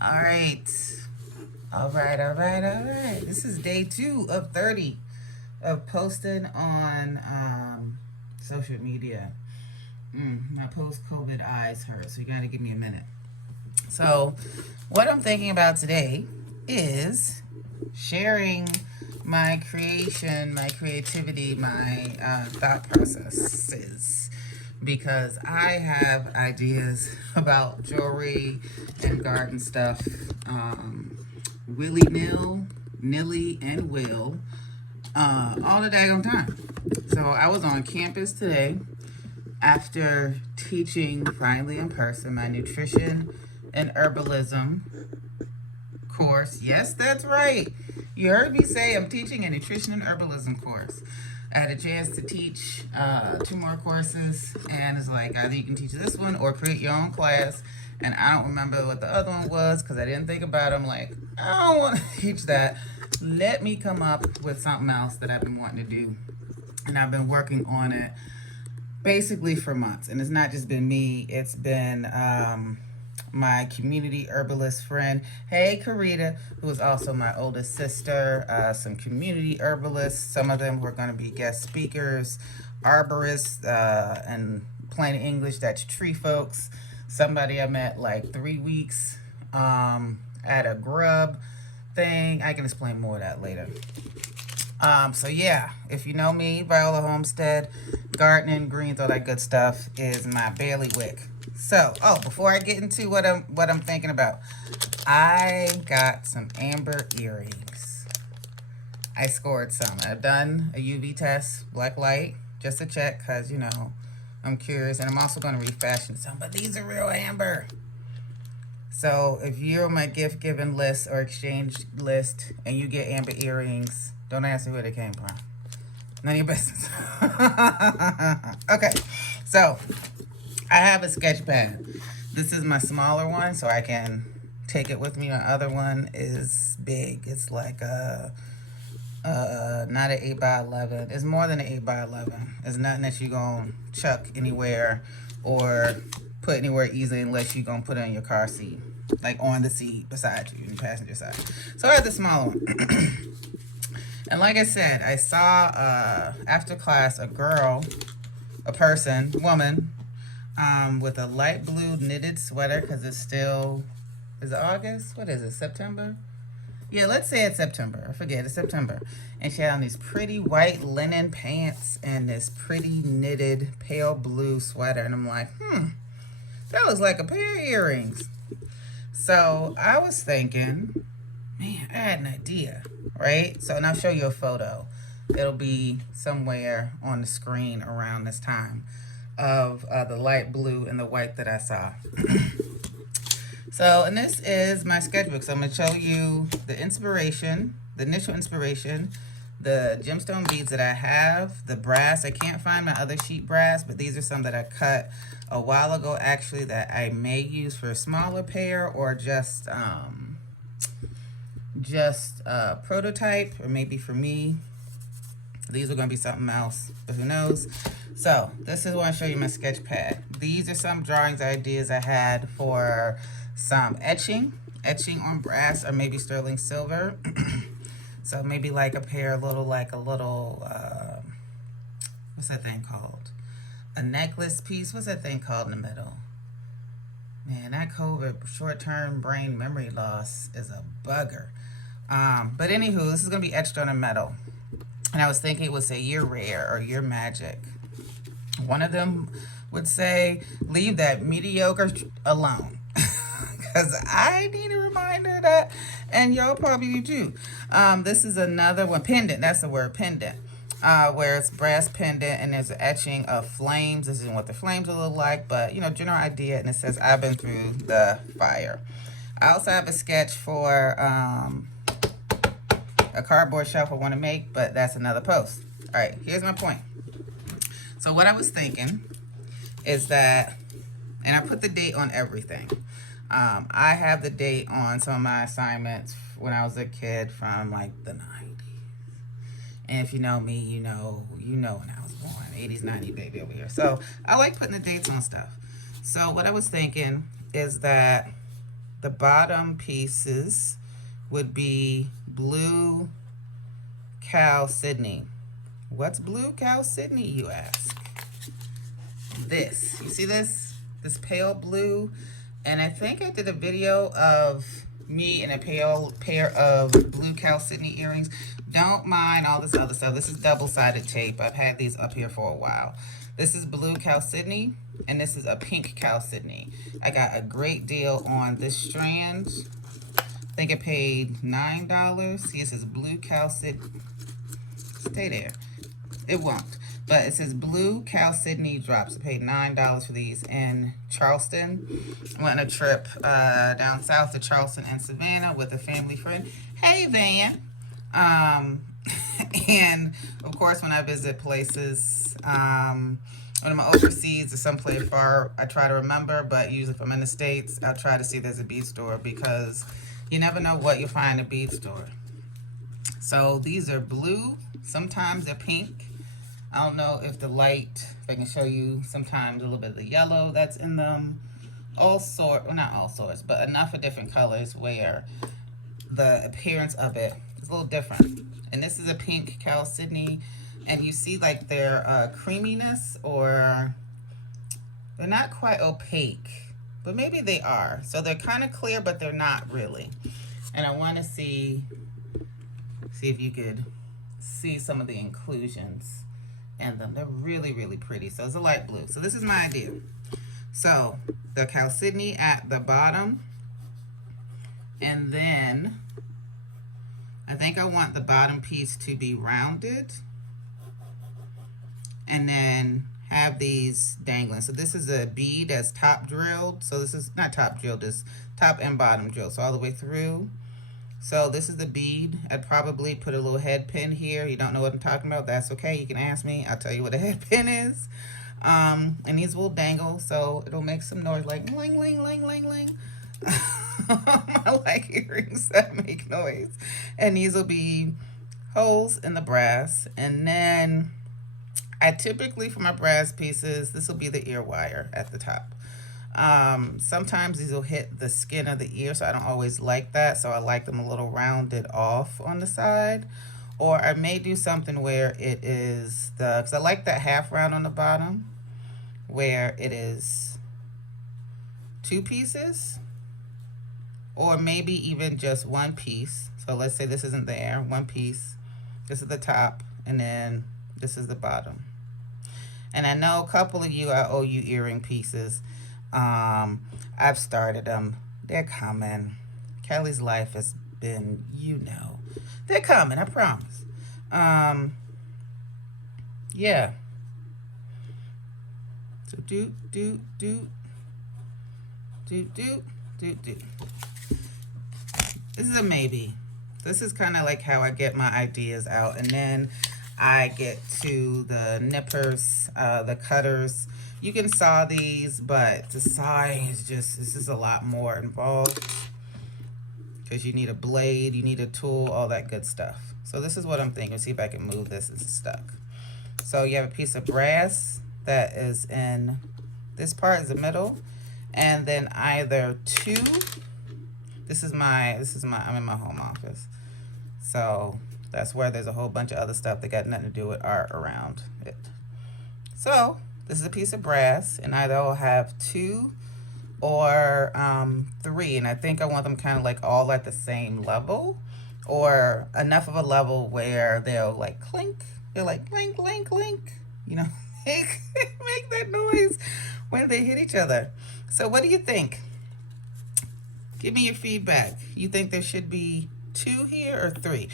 All right. All right, all right, all right. This is day 2 of 30 of posting on social media. My post-COVID eyes hurt, so you gotta give me a minute. So, what I'm thinking about today is sharing my creation, my creativity, my thought processes. Because I have ideas about jewelry and garden stuff, willy nilly, and will, all the daggone time. So I was on campus today after teaching finally in person my nutrition and herbalism course. Yes, that's right. You heard me say I'm teaching a nutrition and herbalism course. I had a chance to teach 2 more courses, and it's like either you can teach this one or create your own class. And I don't remember what the other one was because I didn't think about it. I'm like, I don't want to teach that. Let me come up with something else that I've been wanting to do. And I've been working on it basically for months. And it's not just been me, it's been my community herbalist friend, hey Karita, who is also my oldest sister, some community herbalists. Some of them were going to be guest speakers, arborists, and plain English, that's tree folks. Somebody I met like 3 weeks at a grub thing. I can explain more of that later. So yeah, if you know me, Viola Homestead, gardening, greens, all that good stuff is my bailiwick. So, before I get into what I'm thinking about, I got some amber earrings. I scored some. I've done a UV test, black light, just to check, cause I'm curious, and I'm also gonna refashion some. But these are real amber. So if you're on my gift giving list or exchange list and you get amber earrings, don't ask me where they came from. None of your business. Okay, so I have a sketch pad. This is my smaller one, so I can take it with me. My other one is big. It's like not an 8x11. It's more than an 8x11. It's nothing that you gonna chuck anywhere or put anywhere easily unless you gonna put it in your car seat, like on the seat beside you, in the passenger side. So I have the smaller one. And like I said, I saw after class a woman, with a light blue knitted sweater, because it's still, is it August? What is it, September? Yeah, let's say it's September. I forget, it's September. And she had on these pretty white linen pants and this pretty knitted pale blue sweater. And I'm like, that looks like a pair of earrings. So I was thinking, man, I had an idea, right? So, and I'll show you a photo. It'll be somewhere on the screen around this time of the light blue and the white that I saw. So, and this is my sketchbook. So I'm going to show you the inspiration, the initial inspiration, the gemstone beads that I have, the brass. I can't find my other sheet brass, but these are some that I cut a while ago, actually, that I may use for a smaller pair or just prototype, or maybe for me. These are going to be something else, but who knows. So this is what I show you, my sketch pad. These are some drawings ideas I had for some etching on brass or maybe sterling silver. So maybe like a pair, like a little, what's that thing called? A necklace piece. What's that thing called in the middle? Man, that COVID short-term brain memory loss is a bugger. But anywho, this is going to be etched on a metal. And I was thinking it would say you're rare or you're magic. One of them would say, leave that mediocre alone. Because I need a reminder of that. And y'all probably do too. This is another one. Pendant. That's the word, pendant. Where it's brass pendant and there's an etching of flames. This isn't what the flames will look like, but general idea. And it says, I've been through the fire. I also have a sketch for a cardboard shelf I want to make, but that's another post. All right, here's my point. So what I was thinking is that, and I put the date on everything. I have the date on some of my assignments when I was a kid from like the 90s. And if you know me, you know when I was born. 80s, 90s baby over here. So I like putting the dates on stuff. So what I was thinking is that the bottom pieces would be blue Chalcedony. What's blue Chalcedony, you ask? This, you see this? This pale blue. And I think I did a video of me in a pale pair of blue Chalcedony earrings. Don't mind all this other stuff. This is double-sided tape. I've had these up here for a while. This is blue Chalcedony, and this is a pink Chalcedony. I got a great deal on this strand. I think I paid $9. See, it says blue Chalcedony. Stay there. It won't. But it says blue Chalcedony drops. I paid $9 for these in Charleston. I went on a trip down south to Charleston and Savannah with a family friend. Hey, Van. And, of course, when I visit places, when I'm overseas or someplace far, I try to remember. But usually if I'm in the States, I'll try to see if there's a bead store because you never know what you'll find in a bead store. So these are blue. Sometimes they're pink. I don't know if the light, if I can show you sometimes a little bit of the yellow that's in them. All sorts, well, not all sorts, but enough of different colors where the appearance of it is a little different. And this is a pink Chalcedony, and you see like their creaminess, or they're not quite opaque, but maybe they are. So they're kind of clear, but they're not really. And I want to see if you could see some of the inclusions in them. They're really, really pretty. So it's a light blue. So this is my idea. So the Chalcedony at the bottom, and then I think I want the bottom piece to be rounded, and then have these dangling. So this is a bead that's top drilled. So this is not top drilled, this top and bottom drilled. So all the way through. So this is the bead. I'd probably put a little head pin here. You don't know what I'm talking about? That's okay. You can ask me. I'll tell you what a head pin is. And these will dangle, so it'll make some noise like ling, ling, ling, ling, ling. I like earrings that make noise. And these will be holes in the brass. And then I typically, for my brass pieces, this will be the ear wire at the top. Sometimes these will hit the skin of the ear, so I don't always like that. So I like them a little rounded off on the side. Or I may do something where it is because I like that half round on the bottom, where it is 2 pieces, or maybe even just 1 piece. So let's say this isn't there, 1 piece. This is the top, and then this is the bottom. And I know a couple of you, I owe you earring pieces. I've started them. They're coming. Kelly's life has been, they're coming, I promise. Yeah. So do. This is a maybe. This is kind of like how I get my ideas out, and then I get to the nippers, the cutters. You can saw these, but the sawing is just, this is a lot more involved because you need a blade, you need a tool, all that good stuff. So this is what I'm thinking. See if I can move this. It's stuck. So you have a piece of brass that is in this part, is the middle, and then either 2. This is my, I'm in my home office. So that's where there's a whole bunch of other stuff that got nothing to do with art around it. So this is a piece of brass, and either I'll have 2 or 3, and I think I want them kind of like all at the same level, or enough of a level where they'll like clink, they're like clink, clink, clink, make that noise when they hit each other. So what do you think? Give me your feedback. You think there should be 2 here or 3?